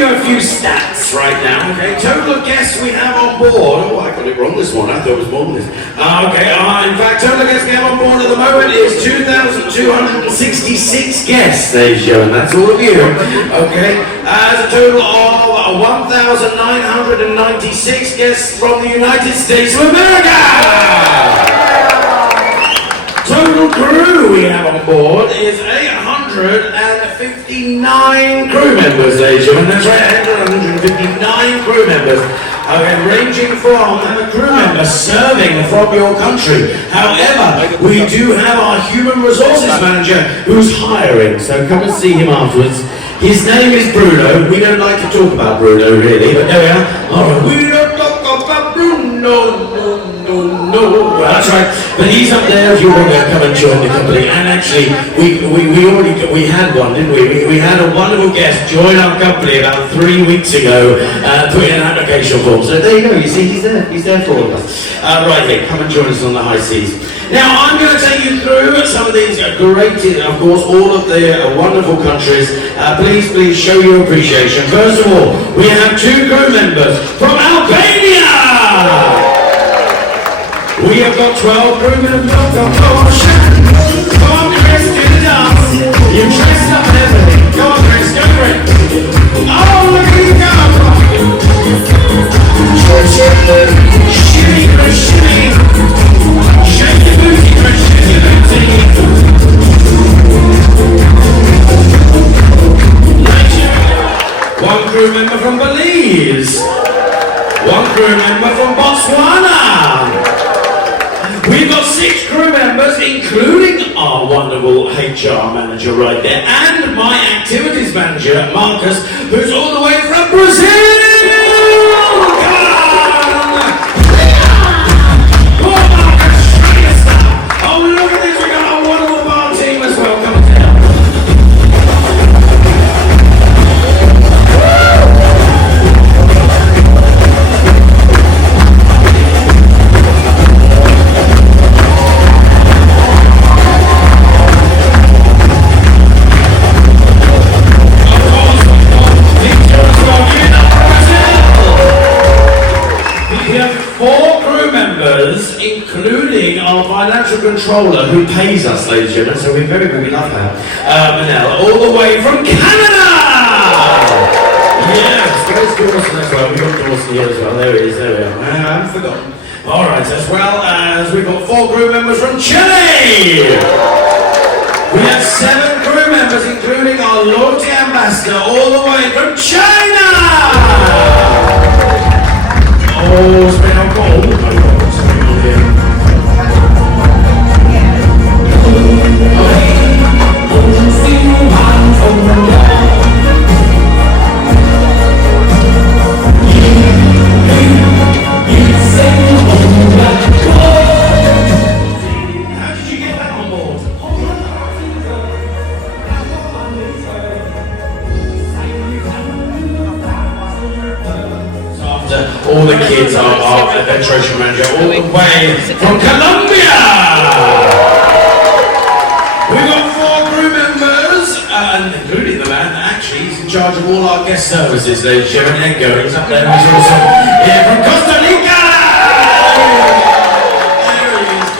you a few stats right now, okay? Total of guests we have on board. Oh, I got it wrong this one. I thought it was more than this. In fact, total guests we have on board at the moment is 2,266 guests, ladies and gentlemen. That's all of you, okay? As a total of 1,996 guests from the United States of America. Total crew we have on board is 859 crew members, ladies and gentlemen. That's right, 859 crew members. Okay, ranging from a crew member serving from your country. However, we do have our human resources manager who's hiring, so come and see him afterwards. His name is Bruno. We don't like to talk about Bruno really, but there we are. Alright, we don't talk about Bruno, no. That's right. But he's up there if you want to come and join the company. And actually, we had one, didn't we? We had a wonderful guest join our company about 3 weeks ago, put in an application form. So there you go. You see, he's there for all of us. Right here, come and join us on the high seas. Now, I'm going to take you through some of these great, of course, all of the wonderful countries. Please show your appreciation. First of all, we have 2 crew members from Albania. We have got 12 crew members. Come on, Chris, do the dance. You're dressed up heavily. Come on, Chris, go for it. Oh, look at you go. Shimmy, Chris, shimmy. Shake your booty, Chris, shake your booty. One crew member from Belize. One crew member from Botswana. We've got 6 crew members, including our wonderful HR manager right there, and my activities manager, Marcus, who's all the way from Brazil! Come on, Marcus, show your stuff! Oh, look at this, we got our wonderful bar team as well, come on down. Including our financial controller who pays us, ladies and gentlemen, so we very love her, Manel, all the way from Canada! Yes, where's Dawson as well? We've got Dawson here as well, there he is, there we are, I haven't forgotten. Alright, as well as we've got 4 crew members from Chile! We have 7 crew members, including our loyalty ambassador, all the way from China! Oh, it's been a goal. All the kids are adventuration manager all the way from Colombia. We've got 4 crew members, including the man that actually is in charge of all our guest services, ladies and gentlemen. Edgar, he's up there, he's also here from Costa Rica. There he is.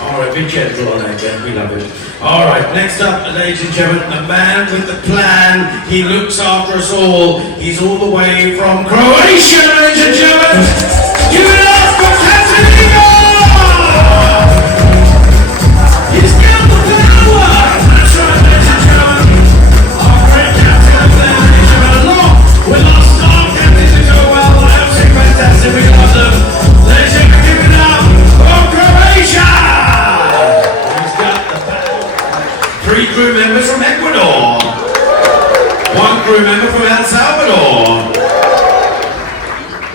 Alright, be gentle on Edgar, we love him. Alright, next up, ladies and gentlemen, the man with the plan. He looks after us all. He's all the way from Croatia, ladies and gentlemen. Give it up for Katarina! He's got the power! That's right, ladies and gentlemen. Our great captain up there, ladies and gentlemen. With our star captains who go well, absolutely fantastic. We love them. Ladies and gentlemen, give it up for Croatia! 3 crew members from Ecuador, 1 crew member from El Salvador,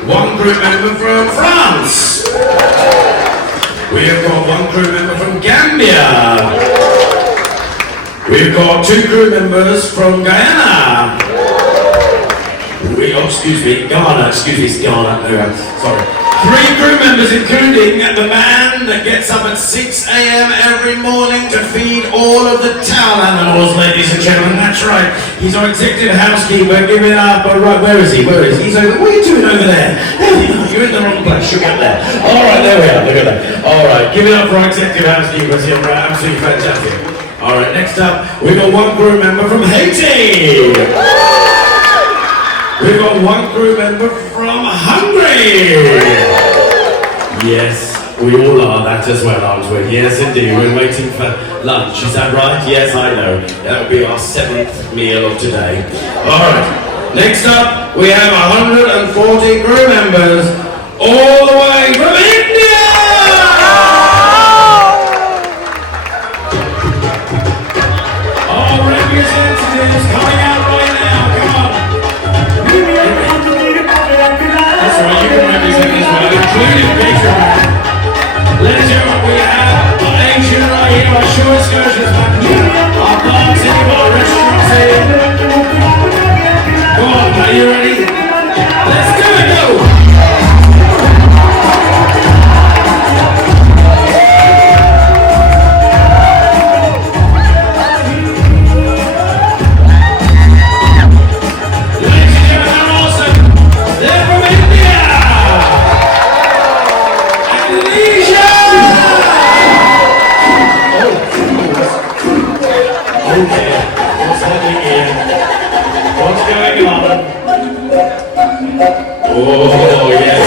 1 crew member from France, we have got 1 crew member from Gambia, we've got 2 crew members from Guyana, Ghana, it's Ghana, sorry. 3 crew members including the man man that gets up at 6 a.m. every morning to feed all of the town animals, ladies and gentlemen. That's right. He's our executive housekeeper. Give it up. Right, where is he? Where is he? He's over. What are you doing over there? You're in the wrong place. You'll get there. All right, there we are. Look at that. All right, give it up for our executive housekeepers here. Right, absolutely fantastic. All right, next up, we've got one crew member from Haiti. We've got one crew member from Hungary. Yes, we all are that as well, aren't we? Yes, indeed. We're waiting for lunch. Is that right? Yes, I know. That will be our 7th meal of today. All right. Next up, we have 140 crew members all the way from India. All representatives coming out right now. Come on. That's right. You can represent as well, including Peter. Ladies and gentlemen, we have our Asian right here, our show excursions manager, our bar team, our restaurant team. Go on, are you ready? Let's do it, go! Ladies and gentlemen, they're awesome. They're from India! Indonesia! Okay, what's happening here? What's going on? Oh, yes.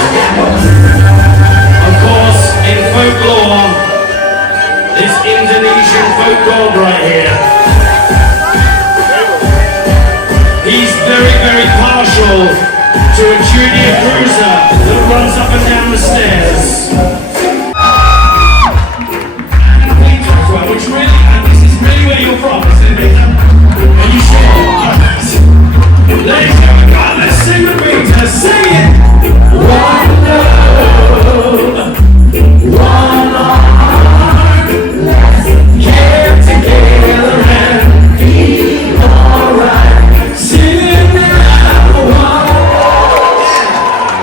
Of course, in folklore, this Indonesian folk god right here, he's very, very partial to a junior cruiser that runs up and down the stairs. And Peter as well, which really, and this is really where you're from, isn't it? Are you sure? Ladies and gentlemen, come on, let's sing with Peter, sing it! One love, one heart, let's get together and feel alright. Sing now, one.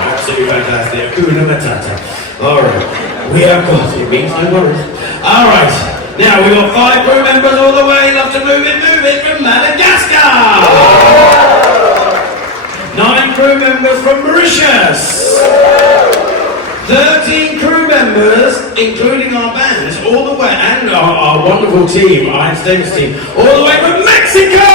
Absolutely fantastic. Hakuna Matata. Alright, we have got it, means no worries. Alright, now we've got 5 crew members all the way, love to move it from Madagascar! 9 crew members from Mauritius! 13 crew members, including our bands, all the way, and our wonderful team, our entertainment team, all the way from Mexico!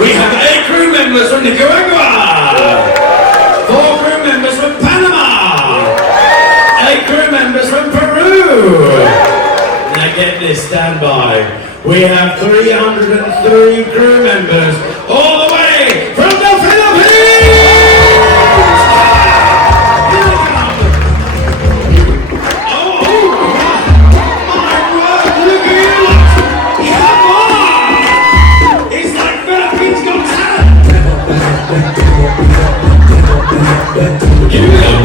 We have 8 crew members from Nicaragua, 4 crew members from Panama, 8 crew members from Peru. Now get this, stand by. We have 303 crew members all the way from the Philippines! Oh, my word, look at you lot! Come on! It's like Philippines got talent! Give it up,